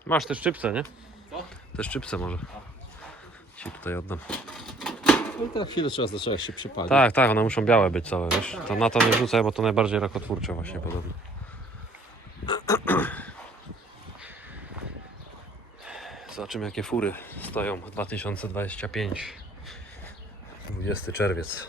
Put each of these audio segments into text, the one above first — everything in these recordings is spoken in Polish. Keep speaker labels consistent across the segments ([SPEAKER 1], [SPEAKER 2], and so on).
[SPEAKER 1] Masz te szczypce, nie?
[SPEAKER 2] Co?
[SPEAKER 1] Te szczypce może. Ci tutaj oddam.
[SPEAKER 2] No i tak chwilę trzeba zaczęła się przypalić.
[SPEAKER 1] Tak, tak, one muszą białe być całe, wiesz? To na to nie wrzucaj, bo to najbardziej rakotwórcze właśnie podobno. Zobaczymy jakie fury stoją 2025. 20 czerwiec.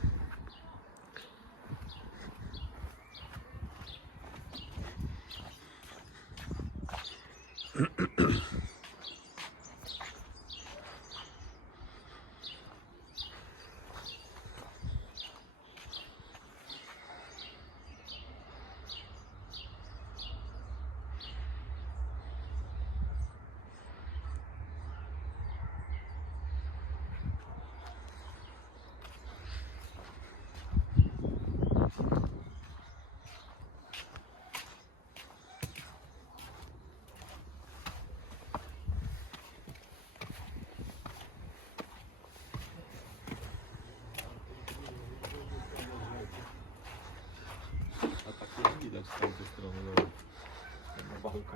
[SPEAKER 2] A tak nie widać z tamtej strony. Na balkon.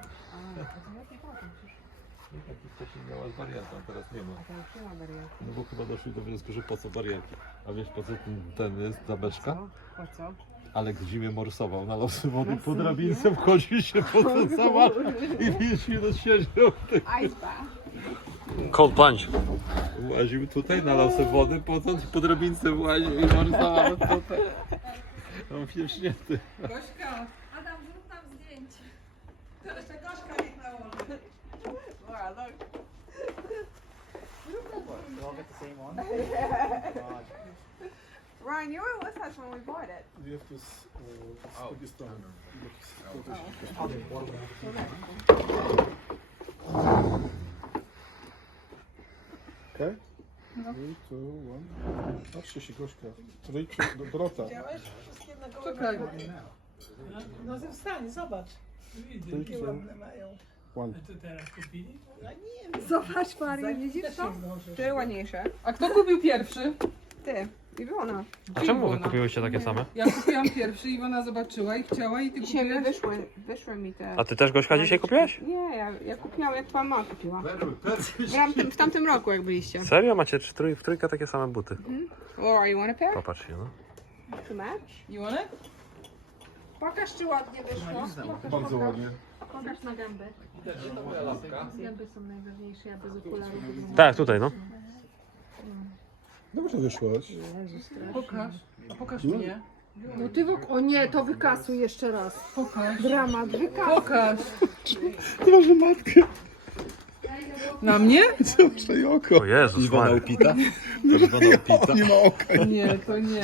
[SPEAKER 2] Nie, taki wcześniej miała z wariantą, teraz nie ma. No bo chyba doszli do wniosku, że po co warianty. A wiesz po co ten jest, ta beczka?
[SPEAKER 3] Po co?
[SPEAKER 2] Alek w zimie morsował, nalał sobie wody po drabince, wchodził się po ten samochód i 5 minut siedział.
[SPEAKER 3] Ice bath.
[SPEAKER 1] Cold plunge.
[SPEAKER 2] Łaził tutaj, nalał sobie wody, po drabince właził i morsował tutaj. On wieśnięty.
[SPEAKER 3] Gośka.
[SPEAKER 4] Adam, zrób nam zdjęcie. To jeszcze Gośka niech nałoży.
[SPEAKER 3] Wow, look. Ryan, you were with us when we bought it.
[SPEAKER 5] You have to stick this down. Okay? 3, 2, 1. Patrzcie się, Gośka. Trójki, Dorota.
[SPEAKER 4] Widziałeś? Wszystkie na gołe
[SPEAKER 5] Czekaj.
[SPEAKER 4] No wstań, zobacz.
[SPEAKER 5] 3, 2,
[SPEAKER 4] Ładne mają.
[SPEAKER 5] 1.
[SPEAKER 4] To teraz kupili? No nie wiem.
[SPEAKER 3] Zobacz, Maria, widzisz
[SPEAKER 4] Też
[SPEAKER 3] to?
[SPEAKER 4] nie zdążysz.
[SPEAKER 3] Ty ładniejsze.
[SPEAKER 6] A kto kupił pierwszy?
[SPEAKER 3] Ty. Iwona.
[SPEAKER 1] A czemu wy kupiłyście takie same?
[SPEAKER 6] Ja kupiłam pierwszy, Iwona zobaczyła i chciała i ty
[SPEAKER 3] Dzisiaj mi
[SPEAKER 6] kupiłeś.
[SPEAKER 3] wyszły mi te...
[SPEAKER 1] A ty też Gośka dzisiaj kupiłaś?
[SPEAKER 3] Nie, ja kupiłam jak twoja mama kupiła. W tamtym roku jak byliście.
[SPEAKER 1] Serio? Macie w trójkę takie same buty?
[SPEAKER 3] Laura, you want a pair?
[SPEAKER 1] Popatrzcie, no.
[SPEAKER 3] To match?
[SPEAKER 6] Iwonek?
[SPEAKER 3] Pokaż czy ładnie wyszło.
[SPEAKER 5] Bardzo ładnie.
[SPEAKER 4] Pokaż na gęby. Gęby są najważniejsze, ja bez okularów.
[SPEAKER 1] Tak, tutaj, no.
[SPEAKER 5] Dobrze wyszłaś.
[SPEAKER 6] Pokaż. A pokaż mnie.
[SPEAKER 4] No ty o nie, to wykasuj jeszcze raz.
[SPEAKER 6] Pokaż.
[SPEAKER 4] Dramat, wykasuj.
[SPEAKER 6] Pokaż.
[SPEAKER 5] Ty masz matkę.
[SPEAKER 6] Na mnie?
[SPEAKER 5] Zobacz jej oko.
[SPEAKER 1] O Jezus
[SPEAKER 2] Iwona
[SPEAKER 1] Maria.
[SPEAKER 2] upita? Iwona upita?
[SPEAKER 5] Nie ma oka.
[SPEAKER 6] Nie, to nie.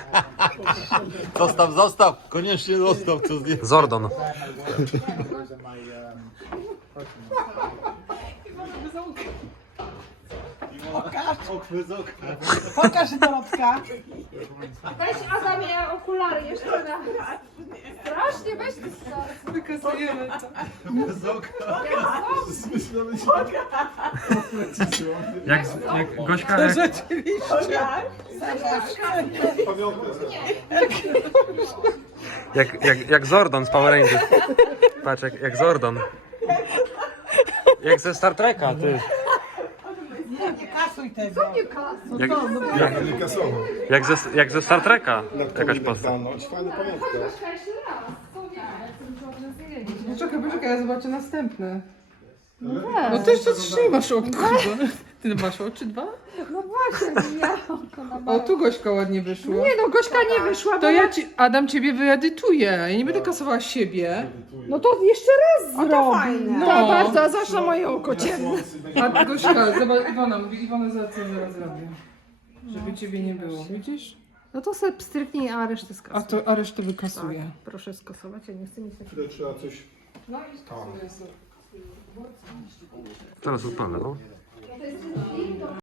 [SPEAKER 2] Zostaw! Koniecznie zostaw, co z nim.
[SPEAKER 1] Zordon.
[SPEAKER 4] Pokaż Dorotka. Weź Adamie okulary jeszcze raz. Strasznie, weź to.
[SPEAKER 6] Wykazujemy to.
[SPEAKER 1] Jak Gośka, jak Zordon z Power Rangers. Patrz, jak Zordon. Jak ze Star Treka, ty.
[SPEAKER 4] Kasuj tego. Co nie kasuj?
[SPEAKER 1] Jak,
[SPEAKER 5] Nie kasował.
[SPEAKER 1] jak ze Star Treka jakaś postać.
[SPEAKER 5] Walnąć. Fajna pamiątka.
[SPEAKER 6] Poczekaj, ja zobaczę następne. No to jeszcze 3 masz oko. Ty masz oczy 2?
[SPEAKER 4] No właśnie, ja oko na
[SPEAKER 6] O, tu Gośka ładnie wyszło.
[SPEAKER 4] Nie no, Gośka nie wyszła, bo
[SPEAKER 6] To Adam ciebie wyedytuję. Ja nie będę kasowała siebie.
[SPEAKER 4] No to jeszcze raz
[SPEAKER 3] O, to
[SPEAKER 4] zrobi.
[SPEAKER 3] fajne.
[SPEAKER 4] No. Bardzo, zawsze moje oko ciemne.
[SPEAKER 6] A Gośka, zobacz, Iwona mówi, Iwona za co zaraz zrobię. Żeby ciebie nie było, widzisz?
[SPEAKER 4] No to sobie pstryknij, a resztę skasuj.
[SPEAKER 6] A resztę wykasuję.
[SPEAKER 4] Proszę skasować, ja nie chcę mieć takiego.
[SPEAKER 5] Tutaj trzeba coś...
[SPEAKER 6] No i skasuję sobie.
[SPEAKER 1] Teraz odpalę, no.